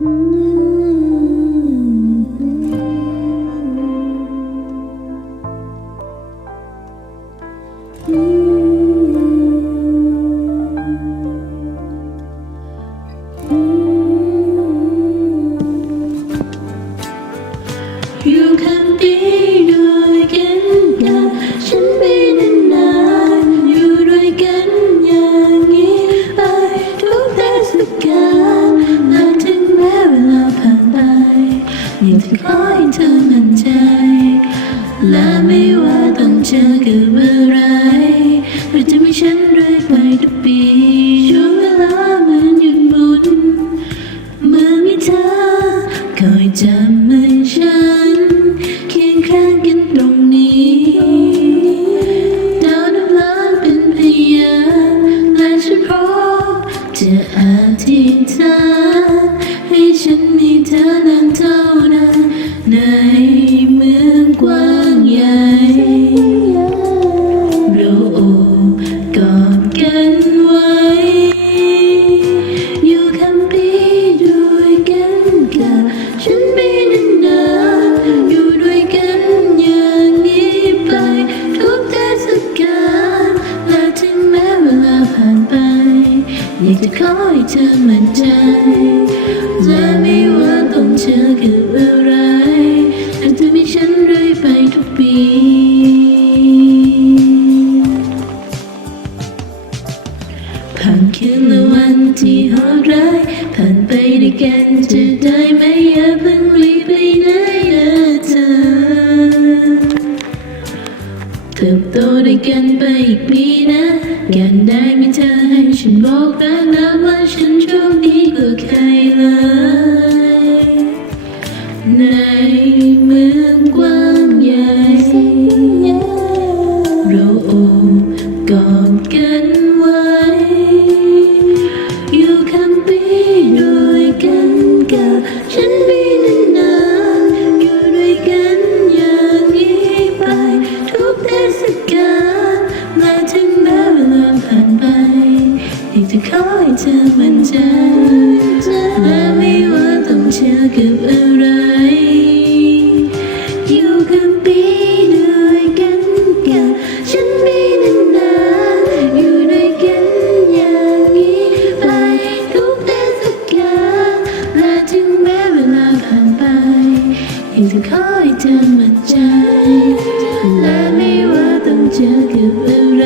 อ ให้เธอมั่นใจ และไม่ว่าต้องเจอกับอะไรเราจะไมีฉันเรื่อยไปทุกปีช่วงเวลาเหมือนหยุดหมุนเมื่อมีเธอคอยจับมือฉันเคียงข้างกันตรงนี้ดาวนับล้านเป็นพยานและฉันพร้อมจะอธิษฐาน ให้ฉันมีเธอนั้นเท่านั้นในเมืองกว้างใหญ่ากจะขอให้เธอมั่นใจและไม่ว่าต้องเจอกับอะไรแต่เธอมีฉันเรื่อยไปทุกปีผ่านคืนและวันที่โหดร้ายผ่านไปด้วยกันจะได้ เติบโตด้วยกันไปอีกปีนะกันได้มีเธอให้ฉันบอกรักนะว่าฉันโชคดีกว่าใครเลยในเมืองกว้างใหญ่เราโอบกอดกัน ธอมันจและไม่ว่าต้องเชื่อกับอะไร อยู่กับปีด้วกันกัฉันมีนานอยู่ด้วยกันอย่างนี้ไปทุกเทศกาลและถึงแม้เวลาผ่านไปยังจะขอให้เธอมั่นใจและไม่ว่าต้องเจอกับอะไร